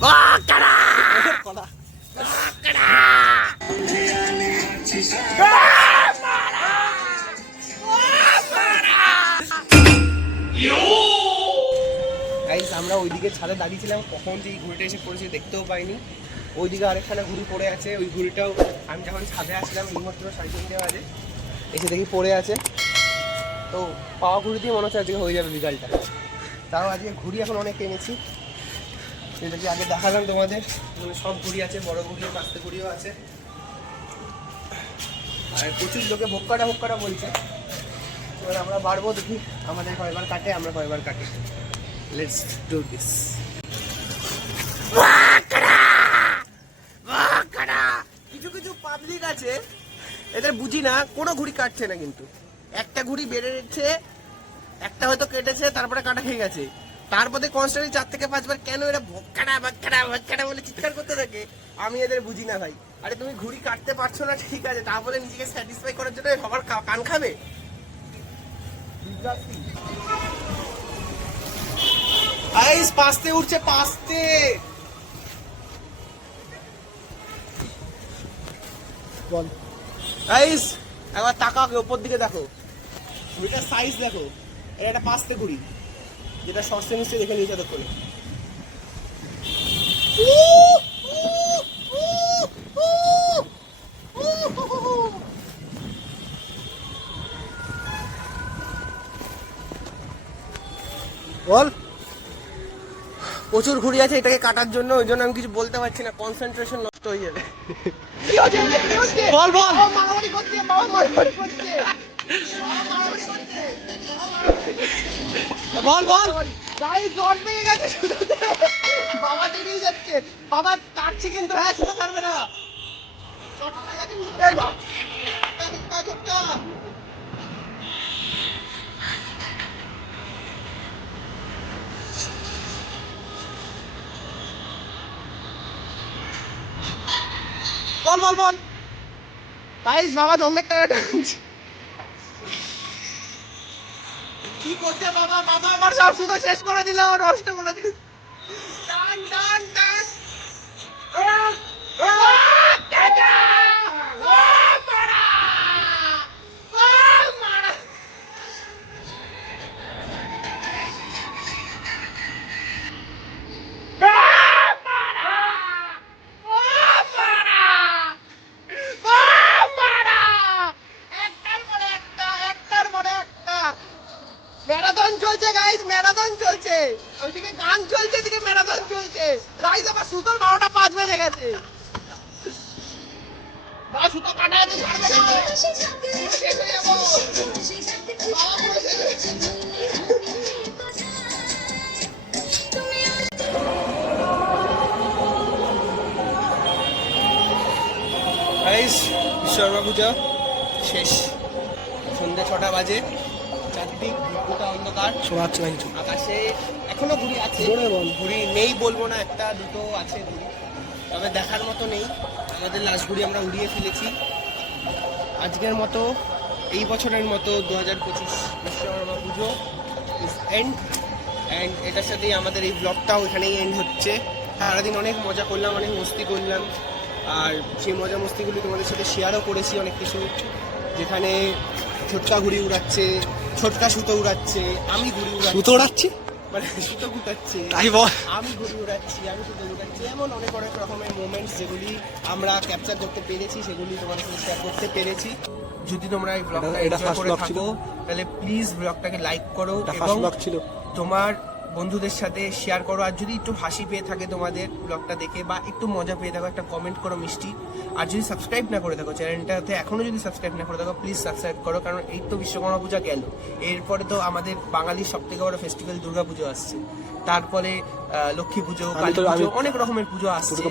আমরা ওইদিকে ছাদে দাঁড়িয়েছিলাম, কখন যে এই ঘুড়িটা এসে পড়েছে দেখতেও পাইনি। ওইদিকে আরেকখানা ঘুড়ি পড়ে আছে, ওই ঘুড়িটাও আমি যখন ছাদে আসলাম এইমাত্র 4:30 বাজে এসে দেখি পড়ে আছে। তো পাওয়া ঘুড়ি দিয়ে মনে হচ্ছে আজকে হয়ে যাবে বিকালটা। তাও আজকে ঘুড়ি এখন অনেক এনেছি, সেটাকে আগে দেখালাম তোমাদের। সব ঘুড়ি আছে, বড় ঘুড়িও কাস্তে ঘুড়িও আছে, আর প্রচুর লোকে ভোক্কাটা বলছে। এবার আমরা বাড়বো, দেখি আমাদের কয়বার কাটে, আমরা কয়বার কাটি। Let's do this. কিছু কিছু পাবলিক আছে, এদের বুঝি না, কোনো ঘুড়ি কাটছে না, কিন্তু একটা ঘুড়ি বেড়েছে, একটা হয়তো কেটেছে, তারপরে কাটা খেয়ে গেছে, তারপরে কনস্ট্যান্টলি 4 থেকে 5 বার কেন এরা ভক্কাটা বলে চিৎকার করতে থাকে, আমি এদের বুঝি না ভাই। আরে তুমি ঘুড়ি কাটতে পারছো না ঠিক আছে, তারপরে নিজেকে স্যাটিসফাই করার জন্য সবার কান খাবে। আইস পাস্তে উঠছে, পাস্তে বল আইস। একবার তাকাও উপর দিকে, দেখো ঘুড়িটার সাইজ দেখো। এটা একটা পাস্তে ঘুড়ি, যেটা সস্তে মিশে দেখে নিয়েছে তখন। বল প্রচুর ঘুড়ি আছে এটাকে কাটার জন্য, ওই জন্য আমি কিছু বলতে পারছি না, কনসেন্ট্রেশন নষ্ট হয়ে যাবে। বল বল বল বল বাবা বেরিয়ে যাচ্ছে, বাবা কাটছে কিন্তু হ্যাঁ শুতে পারবে না। বল বল বল গাইস, বাবা দমে কি করছে বাবা? বাবা আমার সব সুতো শেষ করে দিল, নষ্ট করে দিল। টান টান টান ম্যারাথন চলছে গাইস, ম্যারাথন চলছে, ওইদিকে গান চলছে, এদিকে ম্যারাথন চলছে গাইস। আমার সুতোর 12টা 5 বেজে গেছে, বা সুতো কাটা আছে, ছাড়বে না, শেষ হয়ে যাবো। গাইস বিশ্বকর্মা পূজা শেষ, সন্ধ্যে 6টা বাজে, চারদিক গোটা অন্ধকার, আকাশে এখনো ঘুড়ি আছে, ঘুড়ি নেই বলবো না, একটা দুটো আছে ঘুড়ি, তবে দেখার মতো নেই। আমাদের লাস্ট ঘুড়ি আমরা উড়িয়ে ফেলেছি। আজকের মতো, এই বছরের মতো 2025 বিশ্বকর্মা পুজো ইজ এন্ড, অ্যান্ড এটার সাথেই আমাদের এই ব্লগটাও এখানেই এন্ড হচ্ছে। সারাদিন অনেক মজা করলাম, অনেক মস্তি করলাম, আর সেই মজা মস্তিগুলি তোমাদের সাথে শেয়ারও করেছি অনেক কিছু, যেখানে ছোটকা ঘুড়ি উড়াচ্ছে, ছোটকা সুতো উড়াচ্ছে, আমি ঘুড়ি উড়াচ্ছি, মানে সুতো গুটাচ্ছে, আমি ঘুড়ি উড়াচ্ছি, আমি সুতো উড়াচ্ছি, এমন অনেক অনেক রকমের মোমেন্টস যেগুলি আমরা ক্যাপচার করতে পেরেছি, সেগুলি তোমাদের সাথে শেয়ার করতে পেরেছি। যদি তোমরা এই ব্লগটা এনজয় করে থাকো তাহলে প্লিজ ব্লগটাকে লাইক করো এবং তোমার বন্ধুদের সাথে শেয়ার করো। আর যদি একটু হাসি পেয়ে থাকে তোমাদের ব্লগটা দেখে, বা একটু মজা পেয়ে থাকো, একটা কমেন্ট করো মিষ্টি। আর যদি সাবস্ক্রাইব না করে থাকো চ্যানেলটাতে, এখনো যদি সাবস্ক্রাইব না করে থাকো প্লিজ সাবস্ক্রাইব করো, কারণ এই তো বিশ্বকর্মা পূজা গেল, এরপরে তো আমাদের বাঙালির সব থেকে বড় ফেস্টিভ্যাল দুর্গা পুজো আসছে, তারপরে লক্ষ্মী পুজো, কালী পুজো, অনেক রকমের পুজো আসছে,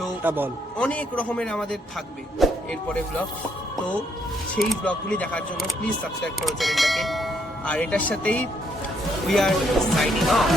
তো অনেক রকমের আমাদের থাকবে এরপরে ব্লগ। তো সেই ব্লগগুলি দেখার জন্য প্লিজ সাবস্ক্রাইব করো চ্যানেলটাকে। আর এটার সাথেই we are signing off.